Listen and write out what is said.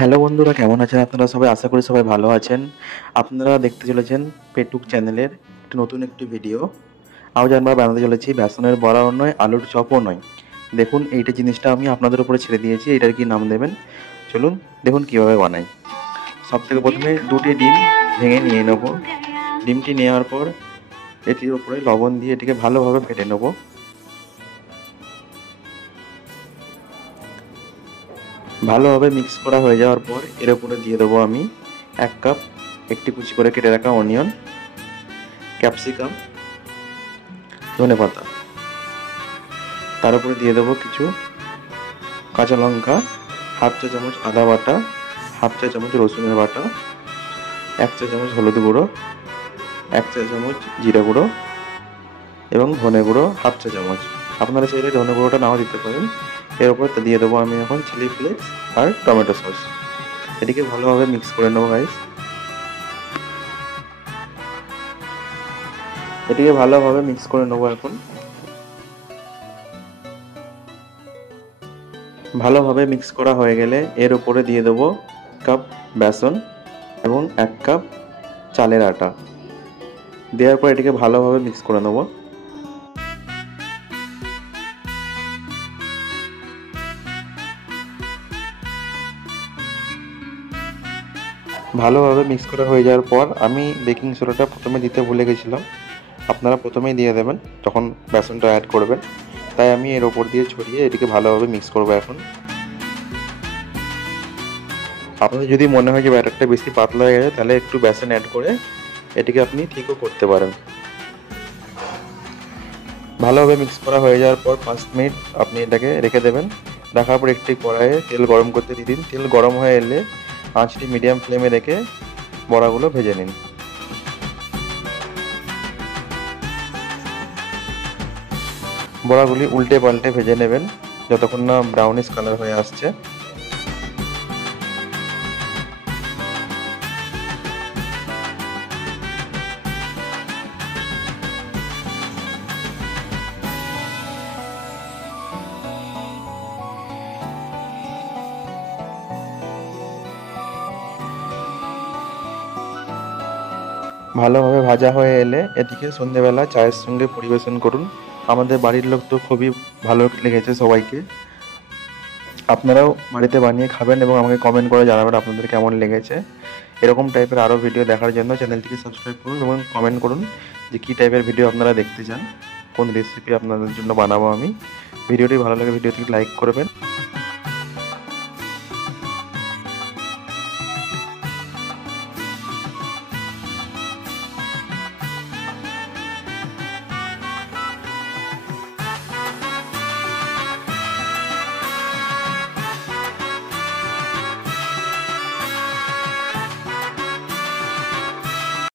Hello বন্ধুরা, কেমন আছেন আপনারা সবাই? আশা করি সবাই ভালো আছেন। আপনারা দেখতে চলেছেন পেটুক চ্যানেলের নতুন একটি ভিডিও। আজ আমরা বানাতে চলেছি বেসনের বড়াও নয়, আলুর চপও নয়। দেখুন, এইটা জিনিসটা আমি আপনাদের উপরে ছেড়ে দিয়েছি। এটার কি নাম দেবেন? চলুন দেখুন কীভাবে বানাই। সবথেকে প্রথমে দুটি ডিম ভেঙে নিয়ে নেব। ডিমটি নেওয়ার পর এটির উপরে লবণ দিয়ে এটিকে ভালোভাবে ফেটে নেব। ভালোভাবে মিক্স করা হয়ে যাওয়ার পর এর উপরে দিয়ে দেবো আমি 1 কাপ একটি কুচি করে কেটে রাখা অনিয়ন, ক্যাপসিকাম, ধনেপাতা। তার উপরে দিয়ে দেবো কিছু কাঁচা লঙ্কা, হাফ চা চামচ আদা বাটা, হাফ চা চামচ রসুনের বাটা, 1 চা চামচ হলুদ গুঁড়ো, 1 চা চামচ জিরে গুঁড়ো এবং ধনে গুঁড়ো হাফ চা চামচ। আপনারা চাইলে ধনে গুঁড়োটা নাও দিতে পারেন। এর উপর দিয়ে দেবো আমি এখন চিলি ফ্লেক্স আর টমেটো সস। এটিকে ভালোভাবে মিক্স করে নেবো গাইস। এটিকে ভালোভাবে মিক্স করে নেবো এখন। ভালোভাবে মিক্স করা হয়ে গেলে এর উপরে দিয়ে দেবো কাপ বেসন এবং 1 কাপ চালের আটা। দেওয়ার পর এটিকে ভালোভাবে মিক্স করে নেব। ভালোভাবে মিক্স করা হয়ে যাওয়ার পর আমি বেকিং সোডাটা প্রথমে দিতে ভুলে গেছিলাম। আপনারা প্রথমেই দিয়ে দেবেন যখন বেসনটা অ্যাড করবেন। তাই আমি এর ওপর দিয়ে ছড়িয়ে এটিকে ভালোভাবে মিক্স করবো এখন। আপনাদের যদি মনে হয় যে ব্যাটারটা বেশি পাতলা হয়ে গেছে, তাহলে একটু বেসন অ্যাড করে এটিকে আপনি ঠিকও করতে পারেন। ভালোভাবে মিক্স করা হয়ে যাওয়ার পর 5 মিনিট আপনি এটাকে রেখে দেবেন। রাখার পর একটি কড়াইয়ে তেল গরম করতে দিয়ে দিন। তেল গরম হয়ে এলে আঁচটি মিডিয়াম ফ্লেমে রেখে বড়াগুলো ভেজে নিন। বড়াগুলি উল্টে পাল্টে ভেজে নেবেন যতক্ষণ না ব্রাউনিশ কালার হয়ে আসছে। ভালোভাবে ভাজা হয়ে এলে এটিকে সন্ধ্যেবেলা চায়ের সঙ্গে পরিবেশন করুন। আমাদের বাড়ির লোক তো খুবই ভালো লেগেছে সবাইকে। আপনারাও বাড়িতে বানিয়ে খাবেন এবং আমাকে কমেন্ট করে জানাবেন আপনাদের কেমন লেগেছে। এরকম টাইপের আরও ভিডিও দেখার জন্য চ্যানেলটিকে সাবস্ক্রাইব করুন এবং কমেন্ট করুন যে কী টাইপের ভিডিও আপনারা দেখতে চান, কোন রেসিপি আপনাদের জন্য বানাবো আমি। ভিডিওটি ভালো লাগে ভিডিওটি লাইক করবেন।